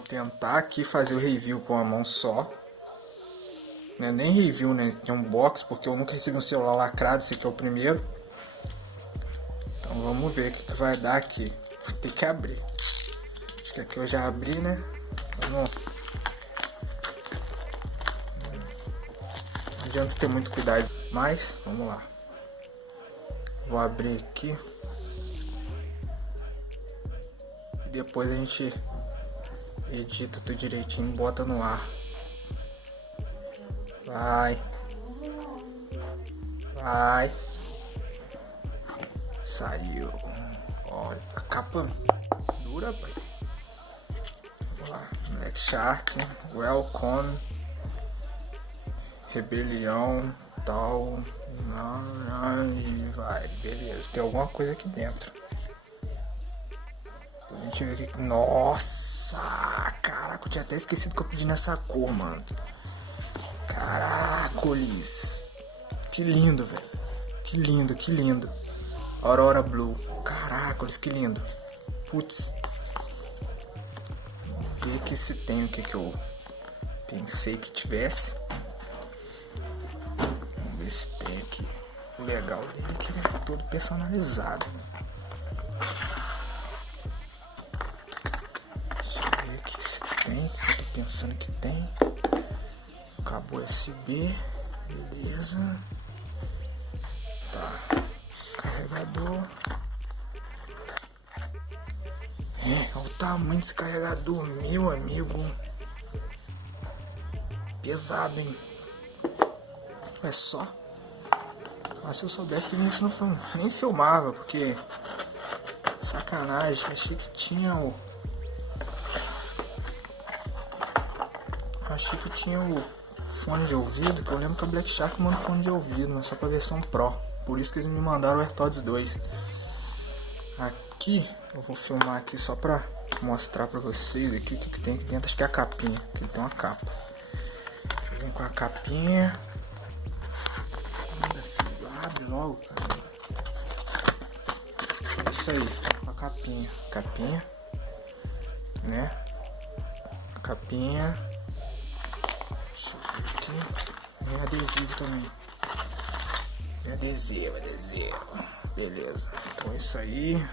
vou tentar aqui fazer o review com a mão só. Não é nem review, né? É um box, porque eu nunca recebi um celular lacrado. Esse aqui é o primeiro. Então vamos ver o que vai dar aqui. Vou ter que abrir. Acho que aqui eu já abri, né? Vamos. Não adianta ter muito cuidado, mas vamos lá. Vou abrir aqui. Depois a gente edita tudo direitinho e bota no ar. Vai. Vai. Saiu. Olha, a capa dura, pai. Vamos lá. BlackShark, Welcome, Rebelião, tal. E vai, beleza. Tem alguma coisa aqui dentro. A gente vê aqui. Nossa, caraca, eu tinha até esquecido que eu pedi nessa cor, mano. Caracoles. Que lindo, velho. Que lindo, que lindo. Aurora Blue. Caracoles, que lindo. Putz. Vamos ver aqui se tem o que eu pensei que tivesse. Vamos ver se tem aqui. O legal dele é que ele é todo personalizado. Deixa eu ver aqui se tem. Eu tô pensando que tem. Cabo USB. Beleza. Tá. Carregador. Olha o tamanho desse carregador, meu amigo. Pesado, hein? É só. Mas se eu soubesse que isso não nem filmava, porque sacanagem. Achei que tinha o fone de ouvido, que eu lembro que a BlackShark manda fone de ouvido, mas só pra versão Pro. Por isso que eles me mandaram o AirPods 2. Aqui, eu vou filmar aqui só pra mostrar pra vocês aqui o que tem aqui dentro. Acho que é a capinha, aqui tem uma capa. Vem com a capinha. Manda, filho, abre logo, cara. Isso aí, a capinha. Capinha, né? Capinha. Deixa eu ver aqui. Vem adesivo também. Adesivo. Beleza. Então é isso aí.